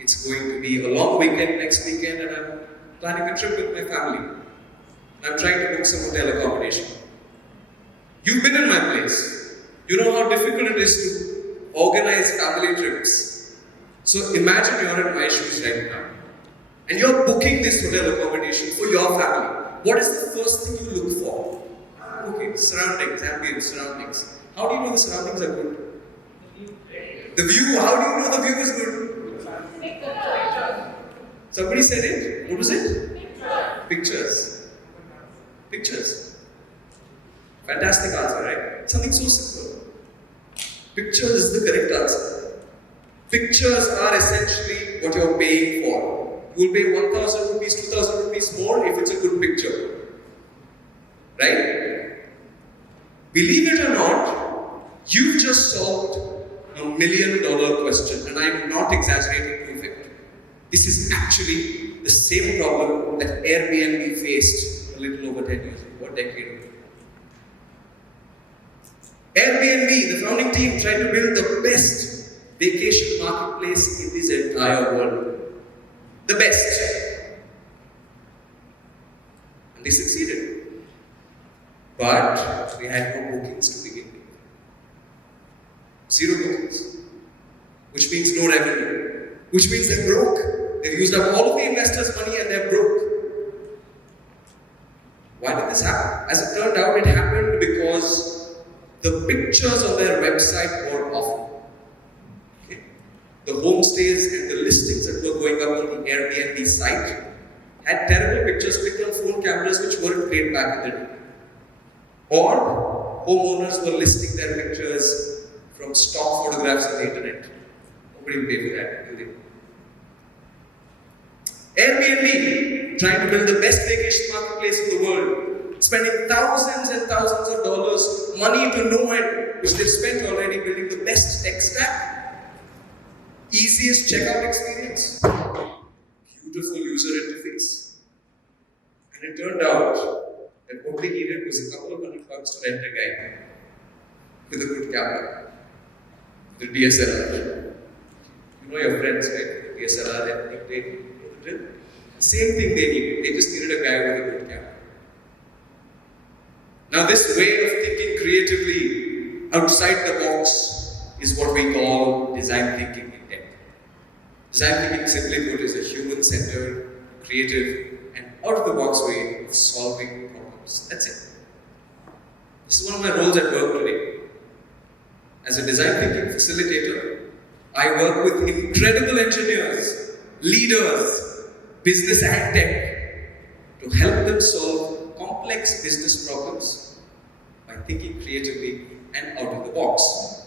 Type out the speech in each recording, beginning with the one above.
It's going to be a long weekend next weekend, and I'm planning a trip with my family. And I'm trying to book some hotel accommodation. You've been in my place. You know how difficult it is to organize family trips. So imagine you're in my shoes right now. And you're booking this hotel accommodation for your family. What is the first thing you look for? Okay, surroundings, ambience, surroundings. How do you know the surroundings are good? The view, how do you know the view is good? Somebody said it. What was it? Pictures. Pictures. Fantastic answer, right? Something so simple. Pictures is the correct answer. Pictures are essentially what you're paying for. You will pay 1,000 rupees, 2,000 rupees more if it's a good picture. Right? Believe it or not, you've just solved $1 million question, and I'm not exaggerating to effect. This is actually the same problem that Airbnb faced a little over 10 years ago, a decade ago. Airbnb, the founding team, tried to build the best vacation marketplace in this entire world. The best. And they succeeded. But they had no bookings to begin with. 0 bookings. Which means no revenue. Which means they're broke. They've used up all of the investors' money and they're broke. Why did this happen? As it turned out, it happened because the pictures on their website were awful. Okay? The homestays and the listings that were going up on the Airbnb site had terrible pictures clicked on phone cameras which weren't great back in the day. Or homeowners were listing their pictures from stock photographs on the internet. Nobody would pay for that, do they? Airbnb, trying to build the best vacation marketplace in the world, spending thousands and thousands of dollars, money to no end, which they've spent already building the best tech stack, easiest checkout experience, beautiful user interface. And it turned out that what they needed was a couple of $100 to rent a guy with a good camera, the DSLR. You know your friends, right? The DSLR, ethnic dating. The same thing they needed. They just needed a guy with a good camera. Now this way of thinking creatively outside the box is what we call design thinking in tech. Design thinking, simply put, is a human-centered, creative, and out-of-the-box way of solving problems. That's it. This is one of my roles at work today. As a design thinking facilitator, I work with incredible engineers, leaders, business and tech, to help them solve complex business problems by thinking creatively and out of the box.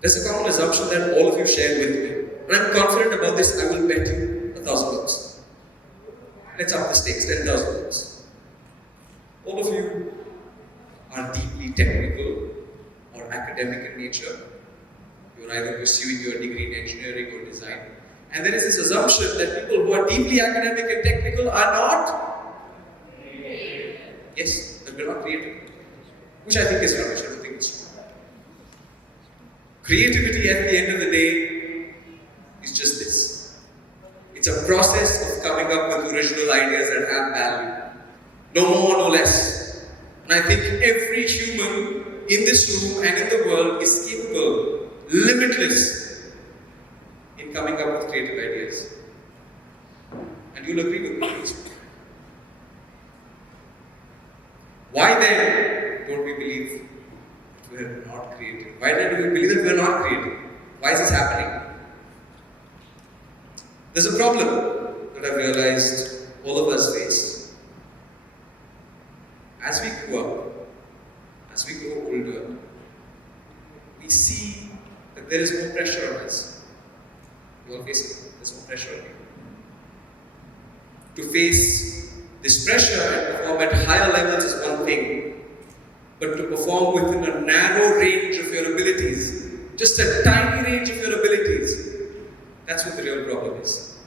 There's a common assumption that all of you share with me, and I'm confident about this. I will bet you $1,000. Let's up the stakes, $10,000. All of you are deeply technical or academic in nature. You're either pursuing your degree in engineering or design. And there is this assumption that people who are deeply academic and technical are not yes, that we're not creative. Which I think is rubbish. I don't think it's true. Creativity at the end of the day is just this. It's a process of coming up with original ideas that have value. No more, no less. And I think every human in this room and in the world is capable, limitless, in coming up with creative ideas. And you'll agree with me. Why then don't we believe that we're not creative? Why then do we believe that we're not creative? Why is this happening? There's a problem that I've realized all of us face. As we grow up, as we grow older, we see that there is more pressure on us. You all face it. There's more pressure on you. To face this pressure and perform at higher levels is one thing, but to perform within a narrow range of your abilities, just a tiny range of your abilities, that's what the real problem is.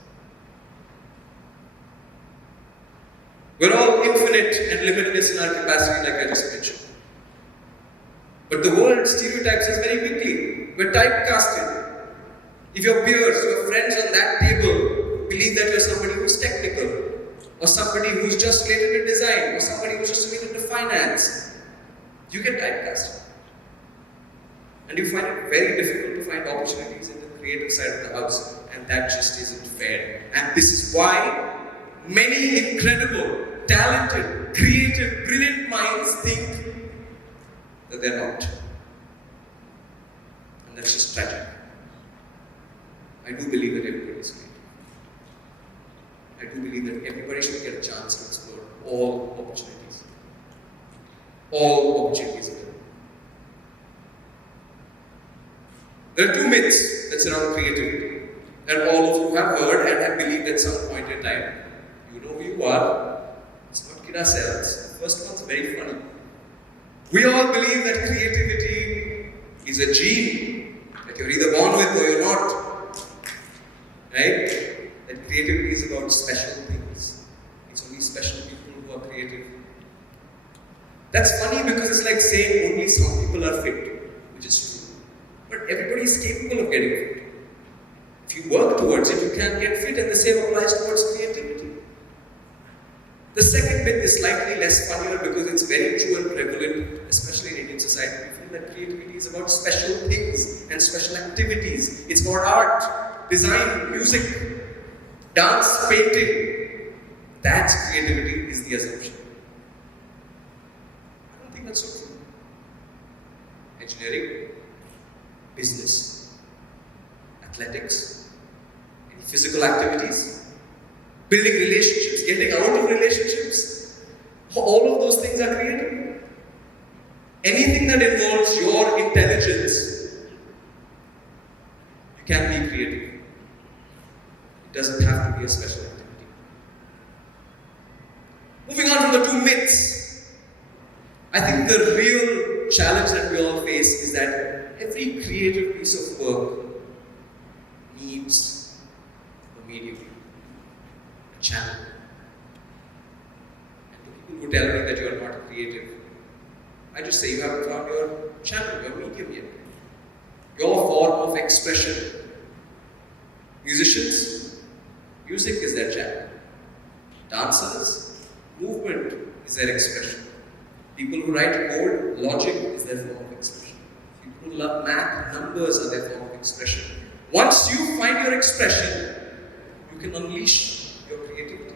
We're all infinite and limitless in our capacity, like I just mentioned. But the world stereotypes us very quickly. We're typecasted. If your peers, your friends on that table believe that you're somebody who's technical, or somebody who's just related to design, or somebody who's just related to finance, you get typecast. And you find it very difficult to find opportunities in the creative side of the house, and that just isn't fair. And this is why many incredible, talented, creative, brilliant minds think that they're not. And that's just tragic. I do believe that everybody is creative. I do believe that everybody should get a chance to explore all opportunities. All opportunities available. There are two myths that surround creativity that all of you have heard and have believed at some point in time. You know who you are. Let's not kid ourselves. The first one's very funny. We all believe that creativity is a gene that you're either born with or you're not. Right? That creativity is about special things. It's only special people who are creative. That's funny because it's like saying only some people are fit, which is true. But everybody is capable of getting fit. If you work towards it, you can get fit, and the same applies towards creativity. The second myth is slightly less funnier because it's very true and prevalent, especially in Indian society. We feel that creativity is about special things and special activities. It's about art, design, music, dance, painting. That's creativity, is the assumption. I don't think that's so true. Engineering, business, athletics, any physical activities, building relationships, getting out of relationships, all of those things are creative. Anything that involves your intelligence, you can be creative. It doesn't have to be a special activity. Moving on from the two myths, I think the real challenge that we all face is that every creative piece of work needs a medium, a channel. And to people who tell me that you are not creative, I just say you haven't found your channel, your medium yet. Your form of expression. Musicians, music is their channel. Dancers, movement is their expression. People who write code, logic is their form of expression. People who love math, numbers are their form of expression. Once you find your expression, you can unleash your creativity.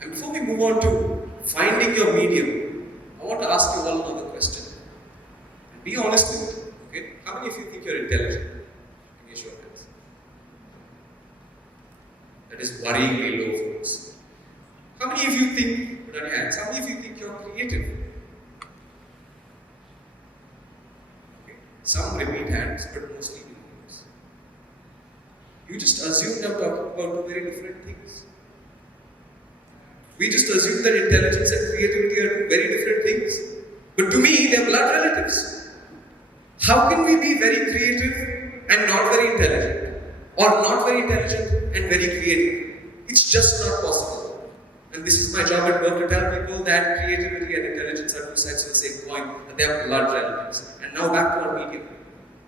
And before we move on to finding your medium, I want to ask you all another question. And be honest with me. Okay? How many of you think you're intelligent? Give me a show of hands. That is worryingly low, folks. How many of you think, put on your hands, how many of you think you're creative? Okay. Some repeat hands, but mostly hands. You just assume I'm talking about two very different things. We just assume that intelligence and creativity are two very different things. But to me, they are blood relatives. How can we be very creative and not very intelligent? Or not very intelligent and very creative? It's just not possible. And this is my job at work to tell people that creativity and intelligence are two sides of the same coin, and they are blood relatives. And now back to our medium.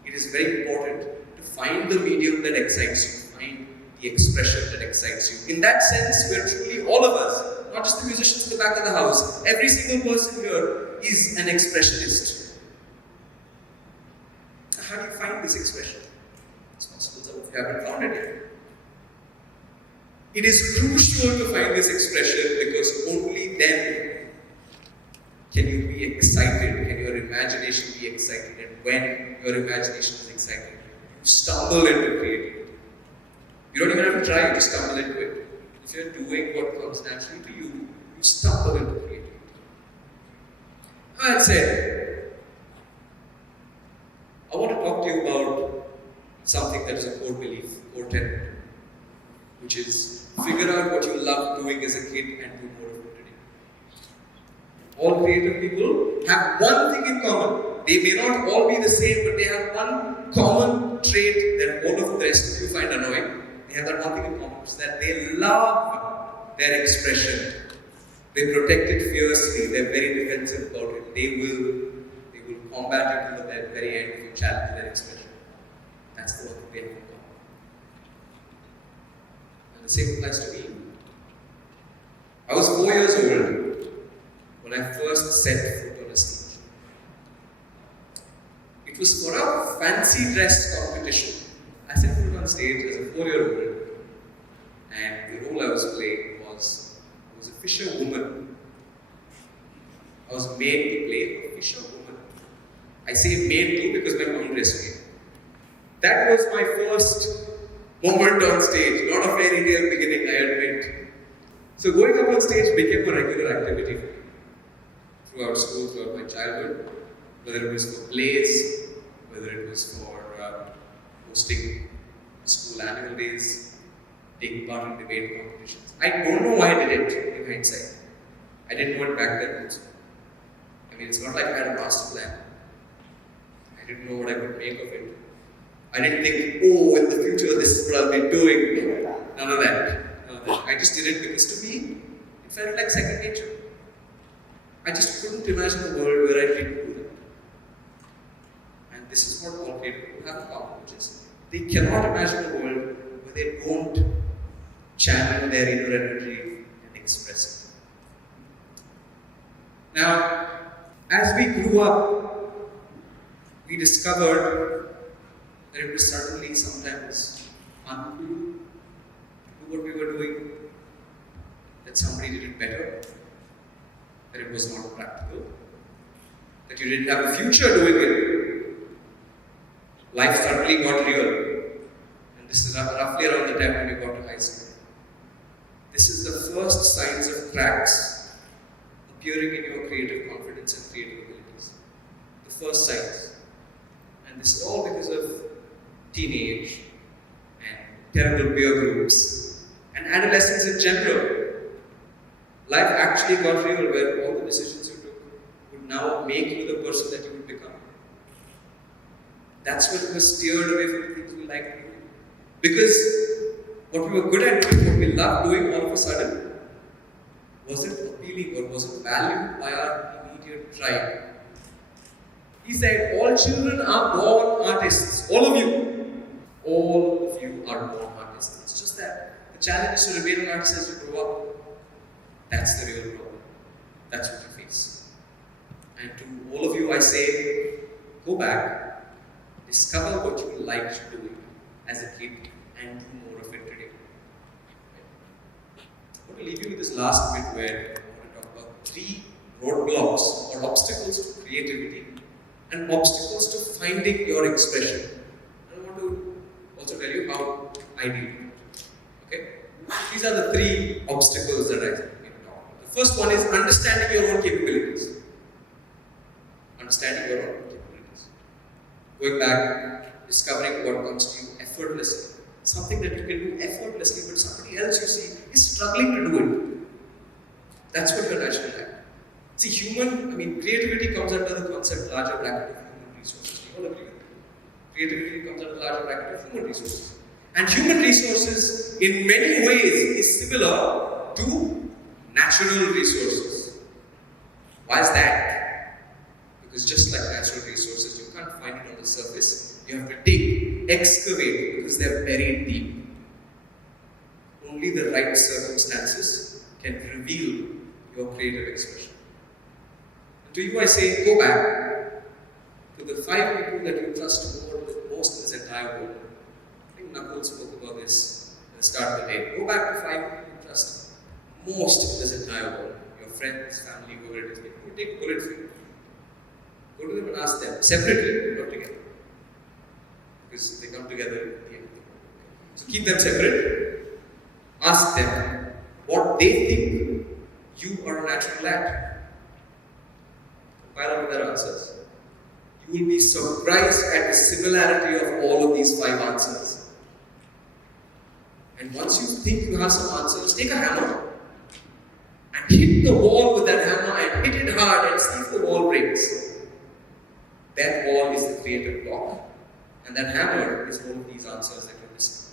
It is very important to find the medium that excites you, find the expression that excites you. In that sense, we are truly all of us, not just the musicians in the back of the house. Every single person here is an expressionist. How do you find this expression? It's possible that you haven't found it yet. It is crucial to find this expression because only then can you be excited, can your imagination be excited, and when your imagination is excited, you stumble into creativity. You don't even have to try, you just stumble into it. If you're doing what comes naturally to you, you stumble into creativity. That said, I want to talk to you about something that is a core belief, core tenet, which is figure out what you love doing as a kid and do more of it today. All creative people have one thing in common. They may not all be the same, but they have one common trait that all of the rest of you find annoying. They have that one thing in common, which is that they love their expression. They protect it fiercely. They're very defensive about it. They will combat it to the very end if you challenge their expression. That's the work we have to do. And the same applies to me. I was 4 years old when I first set foot on a stage. It was for a fancy dress competition. I set foot on stage as a 4-year-old, and the role I was playing was a fisherwoman. I was made to play a fisherwoman. I say made to because my mom dressed me. That was my first moment on stage. Not a fairy tale beginning, I admit. So going up on stage became a regular activity for me. Throughout school, throughout my childhood, whether it was for plays, whether it was for hosting school annual days, taking part in debate competitions. I don't know why I did it in hindsight. I didn't know it back then also. I mean, it's not like I had a master plan. I didn't know what I would make of it. I didn't think, oh, in the future this is what I'll be doing. No, none of that. I just did it because to me, it felt like second nature. I just couldn't imagine a world where I didn't do that. And this is what all creative people have in common, which is they cannot imagine a world where they don't channel their inner energy and express it. Now, as we grew up, we discovered that it was certainly sometimes uncool to do what we were doing, that somebody did it better, that it was not practical, that you didn't have a future doing it. Life suddenly got real. And this is roughly around the time when we got to high school. This is the first signs of cracks appearing in your creative confidence and creative abilities. The first signs. And this is all because of teenage and terrible peer groups and adolescence in general. Life actually got real where all the decisions you took would now make you the person that you would become. That's what was steered away from the things we liked doing. Because what we were good at doing, what we loved doing all of a sudden, wasn't appealing or wasn't valued by our immediate tribe. He said, all children are born artists. All of you. All of you are born artists. It's just that the challenge is to remain an artist as you grow up. That's the real problem. That's what you face. And to all of you I say, go back, discover what you liked doing as a kid and do more of it today. I want to leave you with this last bit where I want to talk about 3 roadblocks or obstacles to creativity and obstacles to finding your expression. And I want to also tell you how I deal with it. Okay? These are the 3 obstacles that I think. The first one is understanding your own capabilities. Understanding your own capabilities. Going back, discovering what comes to you effortlessly. Something that you can do effortlessly, but somebody else you see is struggling to do it. That's what you're naturally like. See, creativity comes under the concept larger bracket of human resources. You all agree with that? Creativity comes under the larger bracket of human resources. And human resources, in many ways, is similar to natural resources. Why is that? Because just like natural resources, you can't find it on the surface. You have to dig, excavate, because they're buried deep. Only the right circumstances can reveal your creative expression. And to you I say, go back to the 5 people that you trust most in this entire world. I think Rahul spoke about this at the start of the day. Go back to 5 people you trust most in this entire world, your friends, family, whoever it is. You take a bullet for you. Go to them and ask them separately, not together. Because they come together at the end. So keep them separate. Ask them what they think you are natural at. Compile out their answers. You will be surprised at the similarity of all of these 5 answers. And once you think you have some answers, take a hammer and hit the wall with that hammer and hit it hard and see if the wall breaks. That wall is the creative block, and that hammer is all of these answers that you're missing.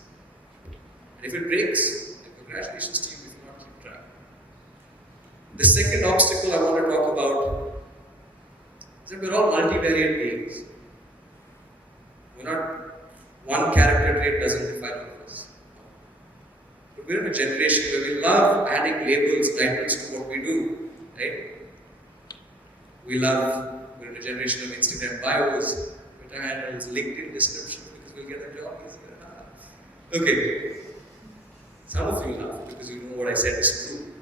And if it breaks, then congratulations to you if you not keep track. The second obstacle I want to talk about is that we're all multivariate beings. We're not one character trait doesn't define all of us. But we're in a generation where we love adding labels, titles to what we do, right? We're in a generation of Instagram bios, Twitter handles, LinkedIn descriptions, because we'll get a job easier. Okay. Some of you laugh because you know what I said is true.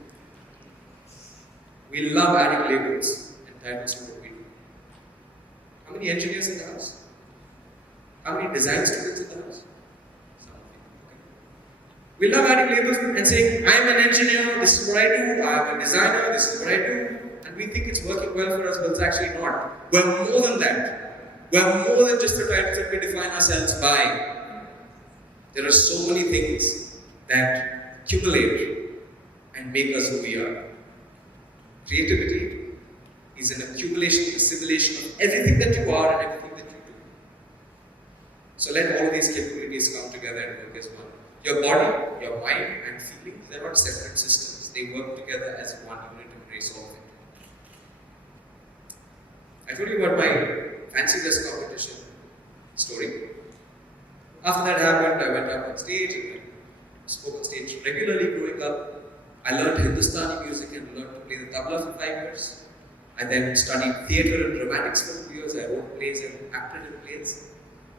We love adding labels and titles to what we do. How many engineers in the house? How many design students in the house? Some of you. Okay. We love adding labels and saying, I'm an engineer, this is what I do, I'm a designer, this is what I do. And we think it's working well for us, but it's actually not. We're more than that. We're more than just the titles that we define ourselves by. There are so many things that accumulate and make us who we are. Creativity is an accumulation, assimilation of everything that you are and everything that you do. So let all of these capabilities come together and work as one. Your body, your mind, and feelings, they're not separate systems. They work together as one unit and embrace all of it. I told you about my fancy dress competition story. After that happened, I went up on stage and spoke on stage regularly growing up. I learned Hindustani music and learned to play the tabla for 5 years. I then studied theatre and dramatics for 2 years. I wrote plays and acted in plays.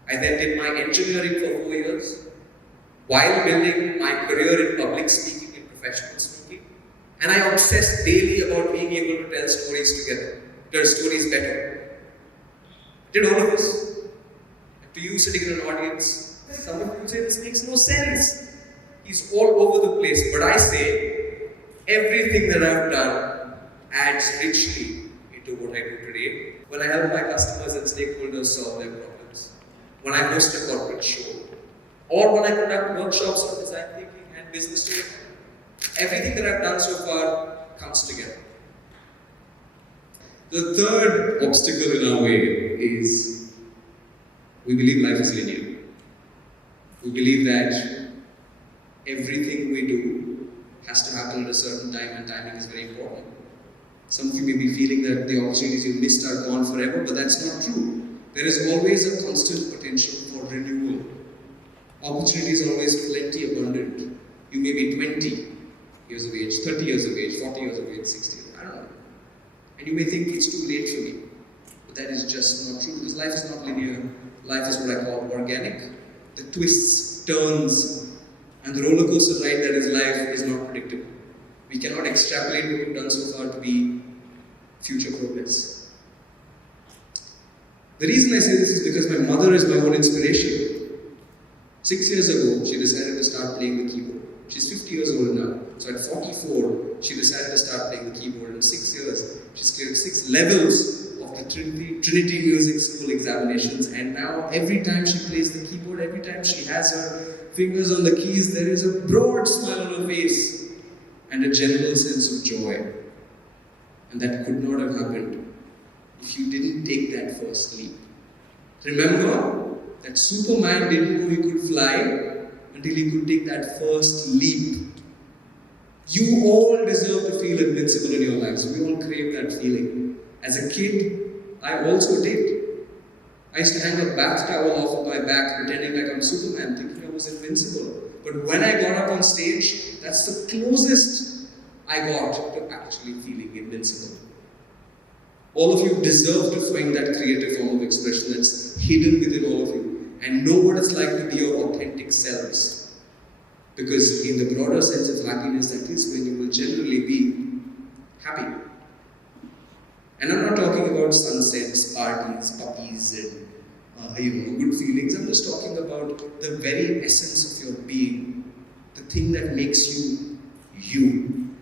I then did my engineering for 4 years while building my career in public speaking and professional speaking. And I obsessed daily about being able to tell stories better. Did all of this. And to you sitting in an audience, some of you say this makes no sense. He's all over the place. But I say, everything that I've done adds richly into what I do today. When I help my customers and stakeholders solve their problems, when I host a corporate show, or when I conduct workshops on design thinking and business storytelling, everything that I've done so far comes together. The third obstacle in our way is we believe life is linear. We believe that everything we do has to happen at a certain time, and timing is very important. Some of you may be feeling that the opportunities you missed are gone forever, but that's not true. There is always a constant potential for renewal. Opportunity is always plenty abundant. You may be 20 years of age, 30 years of age, 40 years of age, 60 years, I don't know. And you may think it's too late for me. But that is just not true, because life is not linear. Life is what I call organic. The twists, turns, and the roller coaster ride that is life is not predictable. We cannot extrapolate what we've done so far to be future progress. The reason I say this is because my mother is my own inspiration. 6 years ago, she decided to start playing the keyboard. She's 50 years old now. So at 44, she decided to start playing the keyboard. In 6 years, she's cleared 6 levels of the Trinity Music School examinations. And now, every time she plays the keyboard, every time she has her fingers on the keys, there is a broad smile on her face and a general sense of joy. And that could not have happened if you didn't take that first leap. Remember that Superman didn't know he could fly until he could take that first leap. You all deserve to feel invincible in your lives. We all crave that feeling. As a kid, I also did. I used to hang a bath towel off of my back, pretending like I'm Superman, thinking I was invincible. But when I got up on stage, that's the closest I got to actually feeling invincible. All of you deserve to find that creative form of expression that's hidden within all of you and know what it's like to be your authentic selves. Because in the broader sense of happiness, that is when you will generally be happy. And I'm not talking about sunsets, parties, puppies, and good feelings. I'm just talking about the very essence of your being, the thing that makes you, you.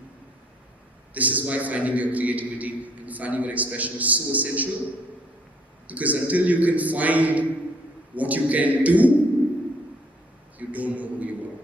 This is why finding your creativity and finding your expression is so essential. Because until you can find what you can do, you don't know who you are.